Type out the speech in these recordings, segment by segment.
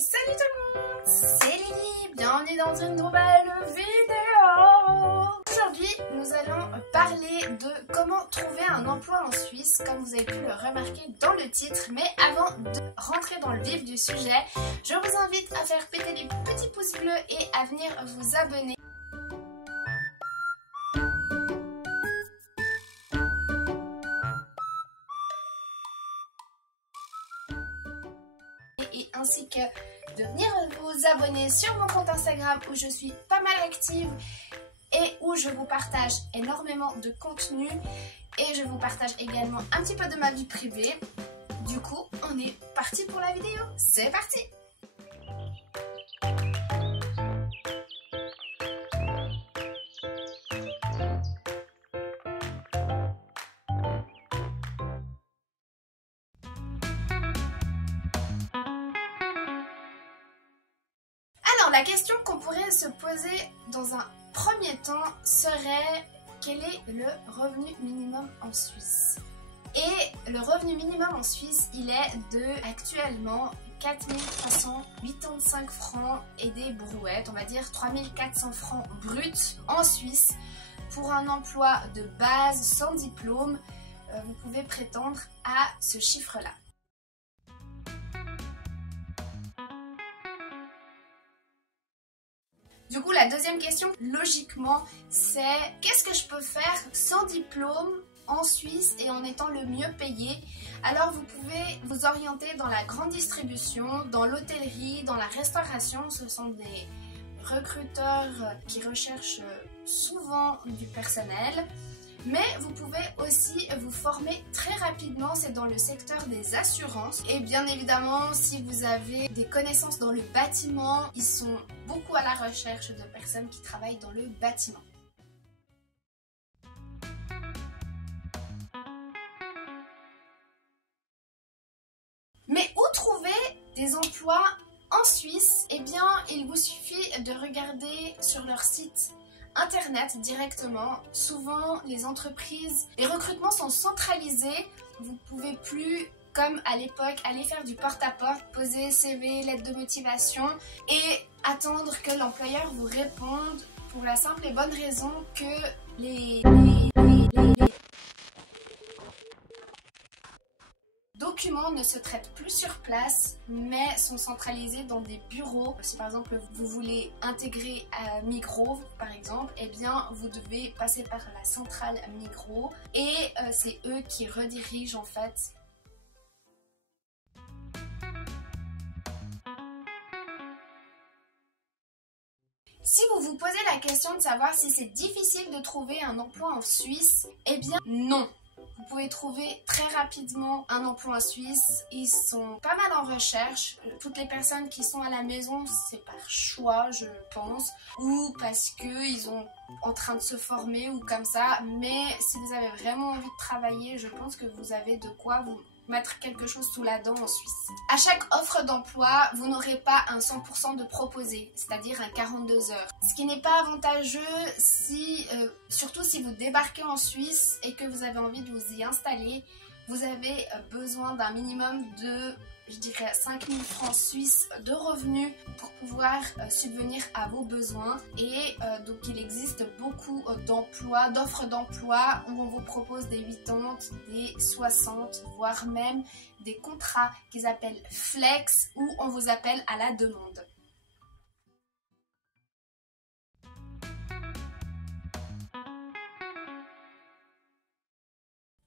Salut tout le monde, c'est Lily, bienvenue dans une nouvelle vidéo. Aujourd'hui, nous allons parler de comment trouver un emploi en Suisse, comme vous avez pu le remarquer dans le titre. Mais avant de rentrer dans le vif du sujet, je vous invite à faire péter les petits pouces bleus et à venir vous abonner. Et ainsi que de venir vous abonner sur mon compte Instagram où je suis pas mal active et où je vous partage énormément de contenu et je vous partage également un petit peu de ma vie privée. Du coup, on est parti pour la vidéo. C'est parti! Alors, la question qu'on pourrait se poser dans un premier temps serait: quel est le revenu minimum en Suisse? Et le revenu minimum en Suisse, il est de actuellement 4385 francs et des brouettes, on va dire 3400 francs bruts en Suisse. Pour un emploi de base sans diplôme, vous pouvez prétendre à ce chiffre-là. Du coup, la deuxième question, logiquement, c'est: qu'est-ce que je peux faire sans diplôme en Suisse et en étant le mieux payé? Alors, vous pouvez vous orienter dans la grande distribution, dans l'hôtellerie, dans la restauration. Ce sont des recruteurs qui recherchent souvent du personnel. Mais vous pouvez aussi vous former très rapidement, c'est dans le secteur des assurances. Et bien évidemment, si vous avez des connaissances dans le bâtiment, ils sont beaucoup à la recherche de personnes qui travaillent dans le bâtiment. Mais où trouver des emplois en Suisse? Eh bien, il vous suffit de regarder sur leur site internet directement. Souvent, les entreprises, les recrutements sont centralisés. Vous ne pouvez plus, comme à l'époque, aller faire du porte-à-porte, poser CV, lettre de motivation et attendre que l'employeur vous réponde, pour la simple et bonne raison que les documents ne se traitent plus sur place, mais sont centralisés dans des bureaux. Si par exemple vous voulez intégrer à Migros, par exemple, eh bien vous devez passer par la centrale Migros et c'est eux qui redirigent en fait. Si vous vous posez la question de savoir si c'est difficile de trouver un emploi en Suisse, eh bien non. Vous pouvez trouver très rapidement un emploi en Suisse. Ils sont pas mal en recherche. Toutes les personnes qui sont à la maison, c'est par choix, je pense, ou parce qu'ils sont en train de se former ou comme ça. Mais si vous avez vraiment envie de travailler, je pense que vous avez de quoi vous mettre quelque chose sous la dent en Suisse. À chaque offre d'emploi, vous n'aurez pas un 100% de proposé, c'est-à-dire un 42 heures. Ce qui n'est pas avantageux si, surtout si vous débarquez en Suisse et que vous avez envie de vous y installer. Vous avez besoin d'un minimum de, je dirais, 5000 francs suisses de revenus pour pouvoir subvenir à vos besoins. Et donc il existe beaucoup d'offres d'emploi où on vous propose des 80, des 60, voire même des contrats qu'ils appellent flex, où on vous appelle à la demande.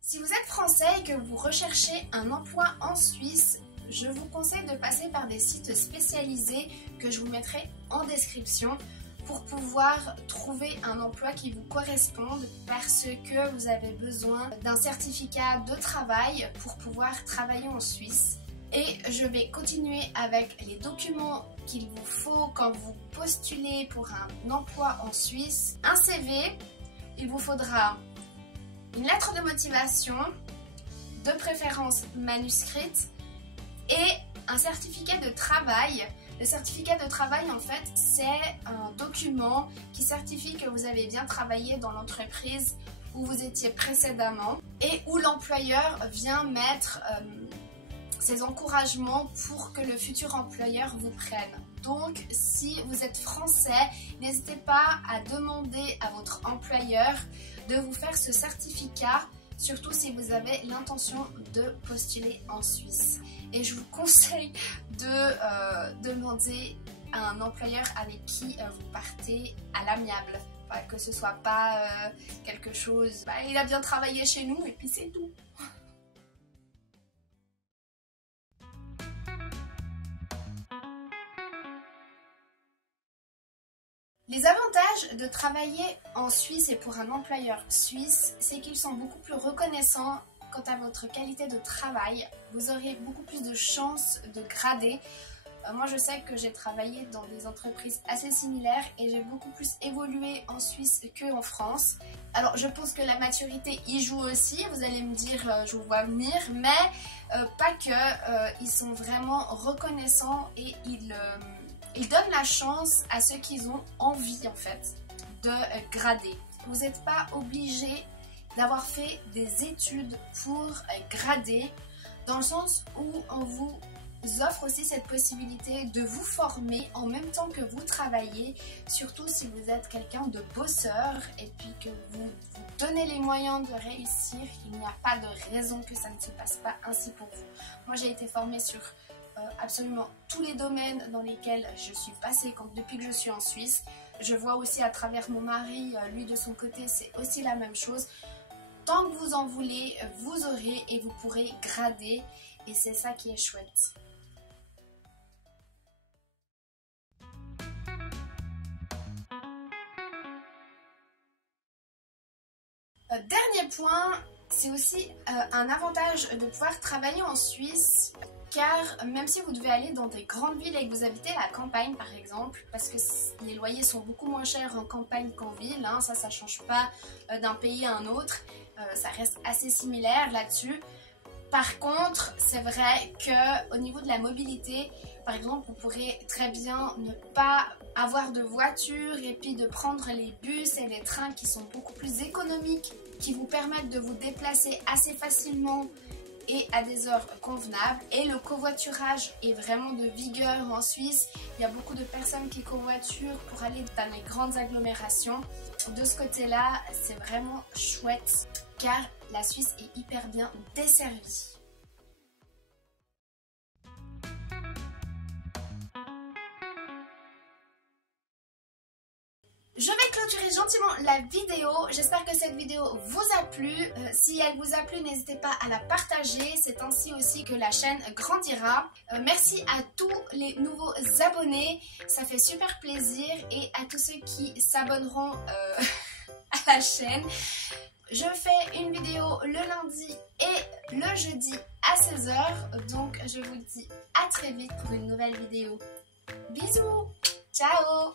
Si vous êtes français et que vous recherchez un emploi en Suisse, je vous conseille de passer par des sites spécialisés que je vous mettrai en description pour pouvoir trouver un emploi qui vous corresponde, parce que vous avez besoin d'un certificat de travail pour pouvoir travailler en Suisse. Et je vais continuer avec les documents qu'il vous faut quand vous postulez pour un emploi en Suisse. Un CV, il vous faudra une lettre de motivation, de préférence manuscrite, et un certificat de travail. Le certificat de travail, en fait, c'est un document qui certifie que vous avez bien travaillé dans l'entreprise où vous étiez précédemment et où l'employeur vient mettre ces encouragements pour que le futur employeur vous prenne. Donc, si vous êtes français, n'hésitez pas à demander à votre employeur de vous faire ce certificat, surtout si vous avez l'intention de postuler en Suisse. Et je vous conseille de demander à un employeur avec qui vous partez à l'amiable. Que ce soit pas quelque chose, il a bien travaillé chez nous et puis c'est tout. Les avantages de travailler en Suisse et pour un employeur suisse, c'est qu'ils sont beaucoup plus reconnaissants quant à votre qualité de travail. Vous aurez beaucoup plus de chances de grader. Moi je sais que j'ai travaillé dans des entreprises assez similaires et j'ai beaucoup plus évolué en Suisse qu'en France. Alors je pense que la maturité y joue aussi, vous allez me dire je vous vois venir, mais pas que, ils sont vraiment reconnaissants et ils donnent la chance à ceux qui ont envie en fait de grader. Vous n'êtes pas obligé d'avoir fait des études pour grader, dans le sens où on vous offre aussi cette possibilité de vous former en même temps que vous travaillez, surtout si vous êtes quelqu'un de bosseur et puis que vous vous donnez les moyens de réussir. Il n'y a pas de raison que ça ne se passe pas ainsi pour vous. Moi j'ai été formée sur absolument tous les domaines dans lesquels je suis passée depuis que je suis en Suisse. Je vois aussi à travers mon mari, lui de son côté c'est aussi la même chose. Tant que vous en voulez, vous aurez et vous pourrez grader et c'est ça qui est chouette. Dernier point, c'est aussi un avantage de pouvoir travailler en Suisse, car même si vous devez aller dans des grandes villes et que vous habitez à la campagne par exemple, parce que les loyers sont beaucoup moins chers en campagne qu'en ville, hein, ça change pas d'un pays à un autre, ça reste assez similaire là-dessus. Par contre, c'est vrai qu'au niveau de la mobilité, par exemple, vous pourrez très bien ne pas avoir de voiture et puis de prendre les bus et les trains qui sont beaucoup plus économiques, qui vous permettent de vous déplacer assez facilement et à des heures convenables. Et le covoiturage est vraiment de vigueur en Suisse. Il y a beaucoup de personnes qui covoiturent pour aller dans les grandes agglomérations. De ce côté-là, c'est vraiment chouette car la Suisse est hyper bien desservie. Je vais clôturer gentiment la vidéo. J'espère que cette vidéo vous a plu. Si elle vous a plu, n'hésitez pas à la partager. C'est ainsi aussi que la chaîne grandira. Merci à tous les nouveaux abonnés. Ça fait super plaisir. Et à tous ceux qui s'abonneront à la chaîne. Je fais une vidéo le lundi et le jeudi à 16 h. Donc je vous dis à très vite pour une nouvelle vidéo. Bisous. Ciao.